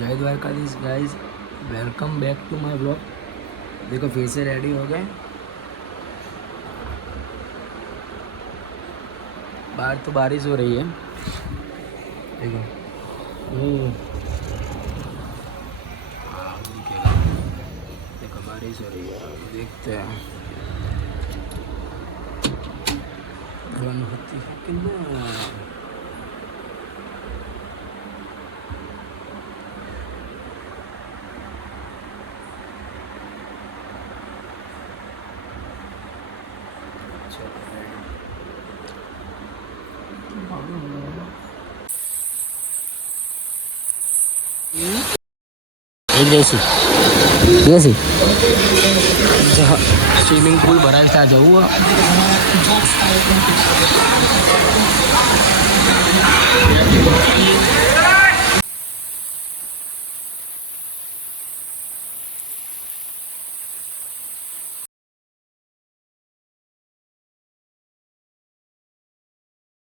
जय Dwarkadhish guys, welcome back to my blog. देखो फिर से रेडी हो गए। बाहर तो बारिश हो रही है। देखो देखो बारिश हो रही है, देखते हैं रन होती है कि ना। जैसी स्विमिंग पूल भराय ત્યાં જવું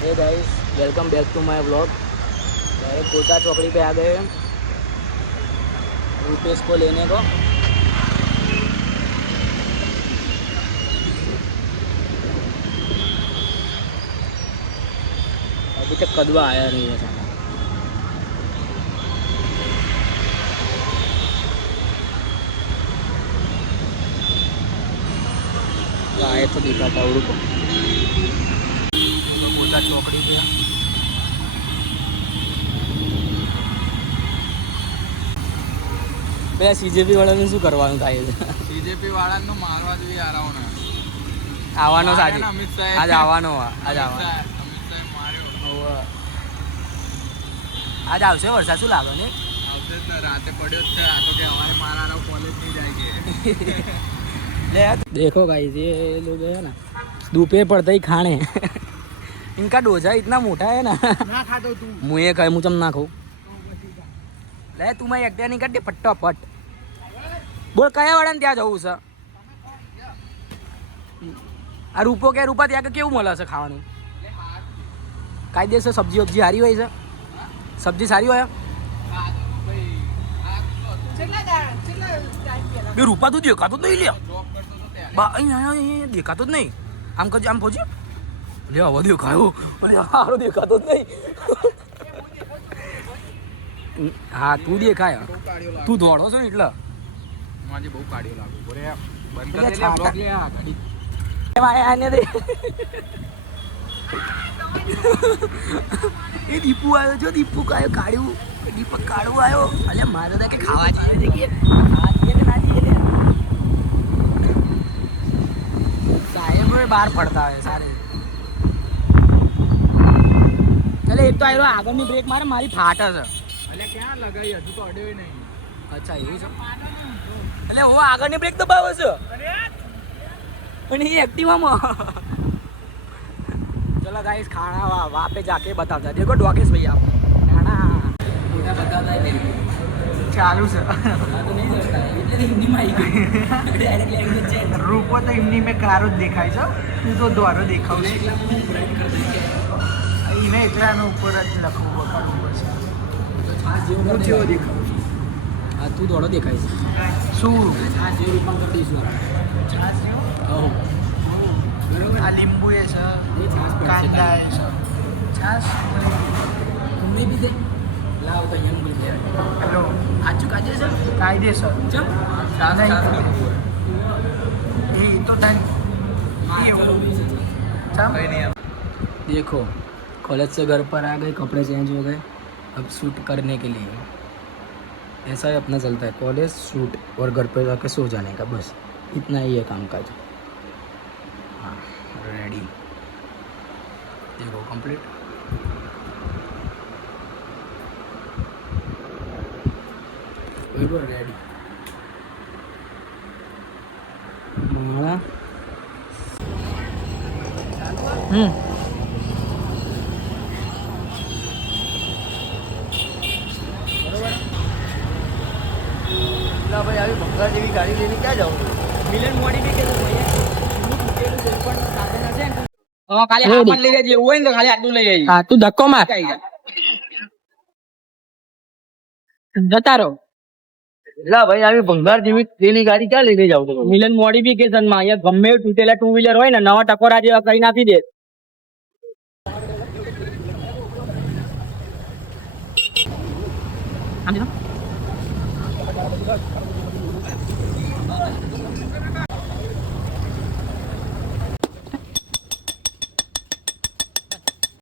हे guys, welcome back to my blog. Direct Kota चौकड़ी पे आ गए हैं रूपेश को लेने को। अभी तक कदवा आया नहीं है साला। आए तो दिखा था उड़ को कोटा चौकड़ी पे। બે સીજેપી વાળાને શું કરવાનું થાય છે? સીજેપી વાળાને મારવા જોઈએ આરાઓને. આવવાનો સાજે અમિત શાહ આજ આવવાનો આજ આવવાનો અમિત શાહ માર્યો. આજ આવશે વરસાદ શું લાગે ને? આવશે જ ને, રાતે પડ્યો જ છે. આ તો કે हमारे मारा कॉलेज नहीं जाएंगे. देखो गाइस, ये लोग है ना धूपे पड़ते ही खाने इनका डोजा इतना मोटा है ना। ना खा दो तू. मुझे कहे मुझे ना खाऊं ले તું મારી એકટા નહીં કાઢ દે ફટાફટ. બોલ કયા વાળાને ત્યાં જવું છે? આ રૂપો કે રૂપા ત્યાં કેવું મળે છે ખાવાનું? કાયદેસર સબ્જી વબ્જી સારી હોય છે? સબ્જી સારી હોય? બે રૂપા તું દેખાતો જ નહીં લે. બા અહીંયા દેખાતો જ નહીં. આમ કરજો, આમ પહોંચ્યો લે. હવે દેખાયો અને સારો દેખાતો જ નહીં. હા તું દેખાય, તું દોડો છો ને એટલે માજે બહુ કાઢ્યો લાગુ. બોરે બંધ એટલે કરી લે બ્લોગ લે. આ ગાડી આને દે. એ દીપુ આવ્યો છો, દીપુ કયો કાઢ્યું, દીપક કાઢવું આવ્યો. અલે મારે તો કે ખાવા જઈએ છે કે ખાવા જઈએ કે ના જઈએ લે. સાહેબ બહાર પડતા હોય સારે. ચાલે એક તો આવ્યો આગળની બ્રેક મારે, મારી ફાટ છે. એટલે ક્યાં લગાઈ? હજુ તો અડ્યો નહીં. અચ્છા એવું છે. એટલે હું આગળની બ્રેક દબાવે છે અને એ એક્ટિવામાં. चलो गाइस, खाना वहाँ पे जाके बताता है। देखो डॉगेश भैया खाना बताता है नहीं ચાલુ છે. तो नहीं करता है એટલે हिंदी में आई गई डायरेक्ट लैंग्वेज चेंज. રૂપો તો એમની મેં કારો જ દેખાય છે. તું તો દ્વારો દેખાવ છે. એને એકલાનો ઉપર જ લખવું બગાડવું પડશે. તો છાસ જેવો હું જેવો દેખાવ છું. હા તું થોડો દેખાય છે. શું છાસ જેવું રૂપાંતર દઈશું. છાસ જેવો? હો બરોબર. આ લીંબુ એ છે, એ છાસ પડશે કાંદા એ છે. છાસ તમને બી દે લાવ તો અહીંયા મોકલી દે. હેલો આજુ કાજે છે કાયદેસર ચમ છાસ નહીં. એ તો તને हाँ जरूरी है. ચમ देखो कॉलेज से घर पर आ गए, कपड़े चेंज हो गए, अब शूट करने के लिए ऐसा ही अपना चलता है, कॉलेज शूट और घर पर जाके सो जाने का, बस इतना ही है काम काज. हाँ रेडी देखो कंप्लीट. रेडी मारा ભાઈ આવી ભંગાર જેવી ગાડી લઈને ક્યાં જાઉં? મિલન મોડિફિકેશન ભાઈ ખાલી હાથ લઈ જઈએ એવું હોય ને તો ખાલી આટલું લઈ જઈએ. હા તું ધક્કો માર. જતા રહો. એટલે ભાઈ આવી ભંગાર જેવી પેલી ગાડી ક્યાં લઈને જાવ છો? મિલન મોડિફિકેશન માં અહીંયા ગમે એવું તૂટેલા ટુ વ્હીલર હોય ને નવા ટકોરા જેવા કરીને આપી દે. સમજો.